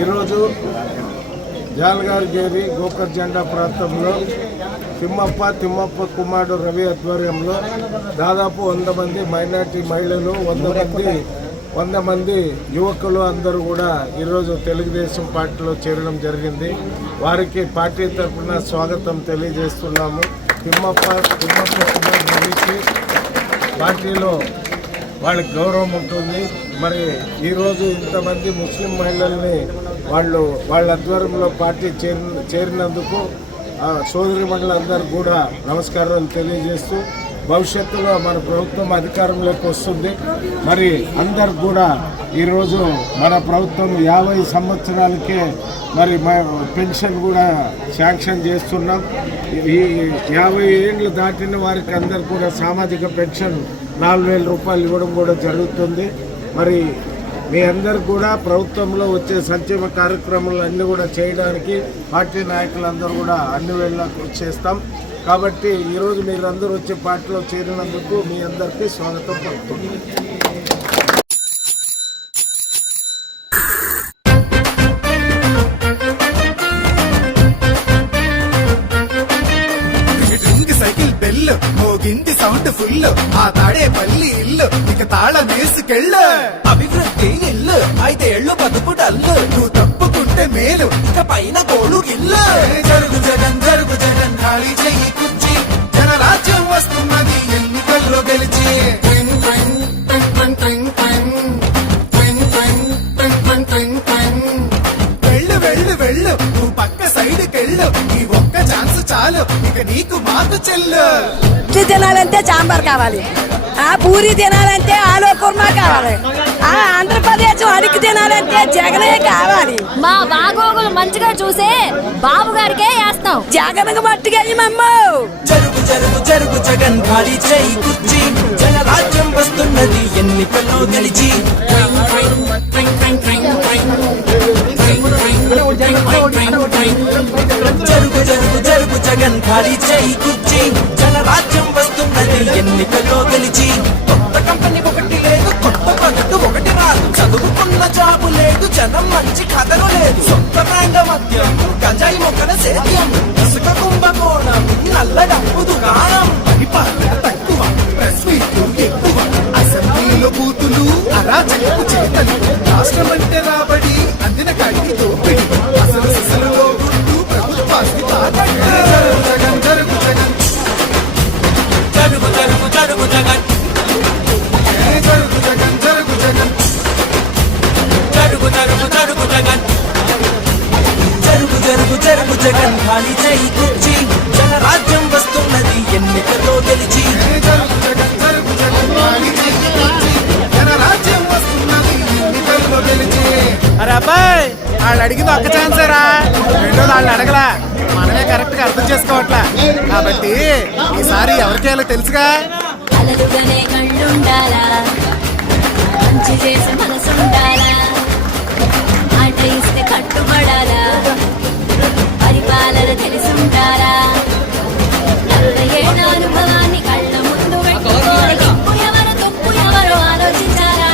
ఈరోజు జాలగారిగేరి గోకర్ జెండా ప్రాంతంలో తిమ్మప్ప తిమ్మప్ప కుమారుడు రవి ఆధ్వర్యంలో దాదాపు వంద మంది మైనార్టీ మహిళలు వంద మంది వంద మంది యువకులు అందరూ కూడా ఈరోజు తెలుగుదేశం పార్టీలో చేరడం జరిగింది. వారికి పార్టీ తరఫున స్వాగతం తెలియజేస్తున్నాము. తిమ్మప్ప తిమ్మప్ప కుమార్ రవికి పార్టీలో వాళ్ళకి గౌరవం ఉంటుంది. మరి ఈరోజు ఇంతమంది ముస్లిం మహిళల్ని వాళ్ళు వాళ్ళ ఆధ్వర్యంలో పార్టీ చేరిన చేరినందుకు ఆ సోదరి మండలందరూ కూడా నమస్కారాలు తెలియజేస్తూ భవిష్యత్తులో మన ప్రభుత్వం అధికారంలోకి వస్తుంది. మరి అందరు కూడా ఈరోజు మన ప్రభుత్వం యాభై సంవత్సరాలకే మరి పెన్షన్ కూడా శాంక్షన్ చేస్తున్నాం. ఈ యాభై ఏళ్ళు దాటిన వారికి అందరు కూడా సామాజిక పెన్షన్ నాలుగు వేల రూపాయలు ఇవ్వడం కూడా జరుగుతుంది. మరి మీ అందరు కూడా ప్రభుత్వంలో వచ్చే సంక్షేమ కార్యక్రమాలు అన్నీ కూడా చేయడానికి పార్టీ నాయకులందరూ కూడా అన్ని వేళ్ళకు చేస్తాం కాబట్టి ఈరోజు మీరందరూ వచ్చే పార్టీలో చేరినందుకు మీ అందరికీ స్వాగతం పలుకుతున్నాం రింగ్ సైకిల్ బెల్ మోగింది సౌండ్ ఫుల్ ఆ తాడే పల్లి ఇల్లు ఇక తాళ వేసుకెళ్ళు అభివృద్ధి ఇల్లు ఐదేళ్ళు బతుకు డల్లు నువ్వు తప్పుకుంటే మేలు ఇక పైన కోడు ఇల్లు జరుగు జగన్ జరుగు జగన్. ఖాళీ చెయ్యి కుర్చీ. జనరాజ్యం వస్తున్నది ఎన్నికల్లో గెలిచి. వెళ్ళు వెళ్ళు వెళ్ళు. నువ్వు పక్క సైడ్ కెళ్ళు ఈ ఒక్క ఛాన్స్ చాలు. ఇక నీకు మాకు చెల్లు. పూరి తినాలంటే సాంబార్ కావాలి. ఆ పూరి తినాలంటే ఆలో కుర్మా కావాలి. ఆ ఆంధ్రప్రదేశ్ అడిగి తినాలంటే జగనే కావాలి మా బాగోగులు మంచిగా చూసే బాబు గారికే వేస్తాం జగన్ మట్టుకెళ్ళి మమ్మ జరుగు జరుగు జరుగు జగన్ ఖాళీ చేయి కుర్చీ జనరాజ్యం వస్తున్నది ఎన్నికల్లో గెలిచి. జరుగు జరుగు జరుగు జగన్ ఖాళీ చేయి కుర్చీ జనరాజ్యం వస్తున్నది ఎన్నికల్లో గెలిచి కొత్త కంపెనీ గంజాయి మొక్కల సేద్యం ఇసుక కుంభకోణం నల్ల డబ్బు దుకాణం పరిపాలన తక్కువ ప్రెస్ మీట్లు ఎక్కువ అసెంబ్లీలో బూతులు అరాచకపు చేతలు. రాష్ట్రం అంటే రాబడి అందిన కాడికి వాళ్ళు అడిగింది ఒక్క ఛాన్సేరా రెండో వాళ్ళు అడగలా. మనమే కరెక్ట్గా అర్థం చేసుకోవట్లా. కాబట్టి ఈసారి ఎవరికేలా తెలుసుగా. అలలుగానే కళ్ళుండాలా? మంచి చేసే మనసుండాలా? మాట ఇస్తే కట్టుబడాలా? పరిపాలన తెలిసుండాలా? నలభై ఏళ్ళ అనుభవాన్ని కళ్ళ ముందు తప్పు ఎవరు తప్పు ఎవరు ఆలోచించాలా?